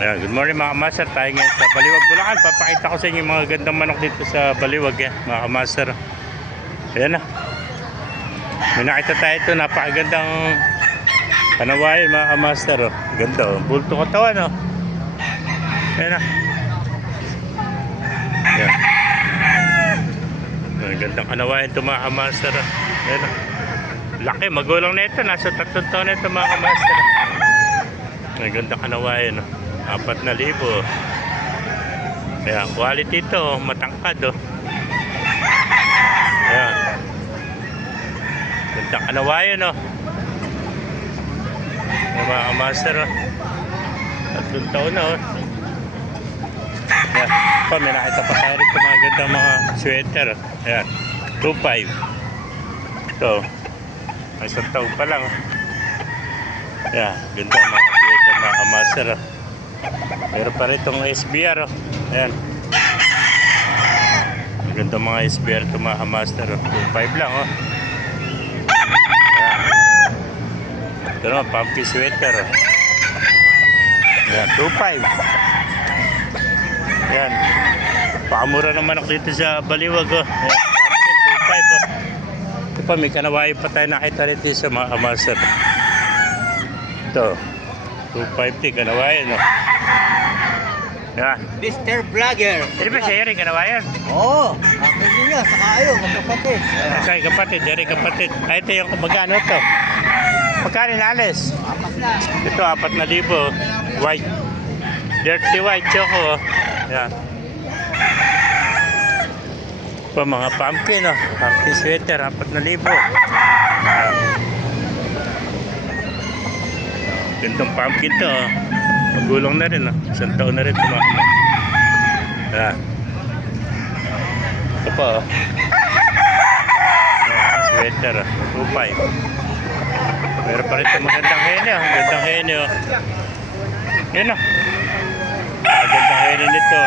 Ayan, good morning mga kamaster. Tayo ngayon sa Baliwag, Bulacan. Papakita ko sa inyo yung mga gandang manok dito sa Baliwag mga kamaster. Ayan na. May nakita tayo ito. Napakagandang kanawayan mga kamaster. Ganda bulto katawan. Ayan na. Ayan. Gandang kanawayan ito mga kamaster. Ayan na. Laki, magulang na ito. Nasa 3 taon na ito mga kamaster. Gandang kanawayan. 4,000. Ayan, quality ito, matangkad Ayan. Gandang kanawayan Ayan, mga kamaster 3 taon na Ayan, pa may nakita pa tayo rito mga gandang mga sweater. Ayan, 2,500. Ito, may 1 taon pa lang Ayan, gandang mga sweater mga kamaster Meron pa rin itong SBR Ayan. Maganda mga SBR ito mga kamaster 2,500 lang Ayan. Ito naman pumpkin sweater Ayan, 2,500. Ayan. Pakamura naman ako dito sa Baliwag Ayan, pumpkin 2,500 Ito pa may kanawayan pa tayo nakita rito sa mga kamaster. Ito 250 kanawayan Ayan. Mr. Vlogger. Hindi ba siya rin kanawayan? Oo. Ako din niya. Saka ayaw. Magkapatid. Okay, kapatid. Dari kapatid. Ay, ito yung magkano ito? Magkano inalis? Apat na. Ito, 4,000. White. Dirty white choco. Ayan. Ito, mga pumpkin. Pumpkin sweater. 4,000. Ayan. Gantong pumpkin to Magulong na rin 1 taon na rin tumakbo. Ayan. Ito pa sweater 2,500. Meron pa rin ito magandang hene Magandang hene Yan Magandang hene nito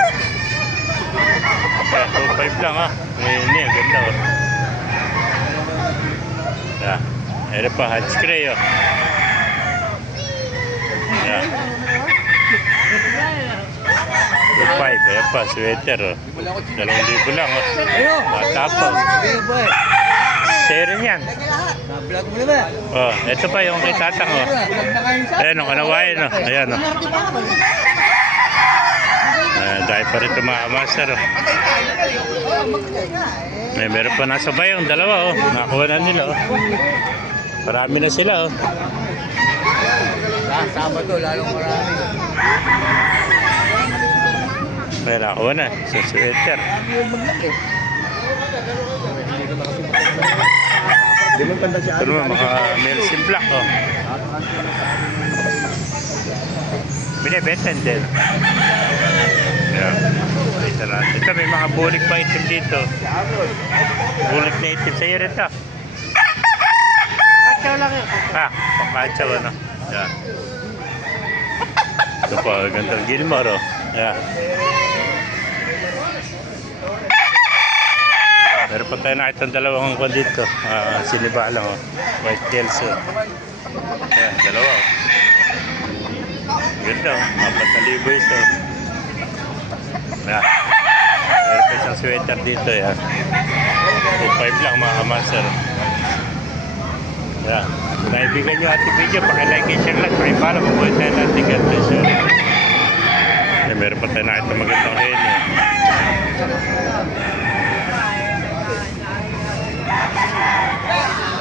2,500 lang Hene, ganda Ayan. Meron pa hot spray Ayan. 2,500. Ayan pa, sweater 2,000 lang Bata pa Sa'yo rin yan Vlog mo naman. Ito pa yung kay tatang Ayan kanawayan Ayan dahil pa rin ito mga master Meron pa nasa bayong dalawa Nakakuha na nila Marami na sila Sama to, lalong marami. May nakakuha na sa sweater Ito naman mga Melsim Black Binibenten din Ito may mga bulik pa itim dito Bulik na itim sa'yo rin ito Katsaw lang yun. Pakatsaw Yan. Ito pa, gandang Gilmore Yan. Meron pa tayo nakita ang dalawang kwan dito siniba lang white tails Yan, dalawa Ganda 4,000 ito Yan. Meron pa isang sweater dito 2,500 lang mga kamaster Yan. Naibigan nyo ating video, pakilike and share lang, pakipala, mabuhay tayo natin ganito. Meron pa tayo nakita magandang hene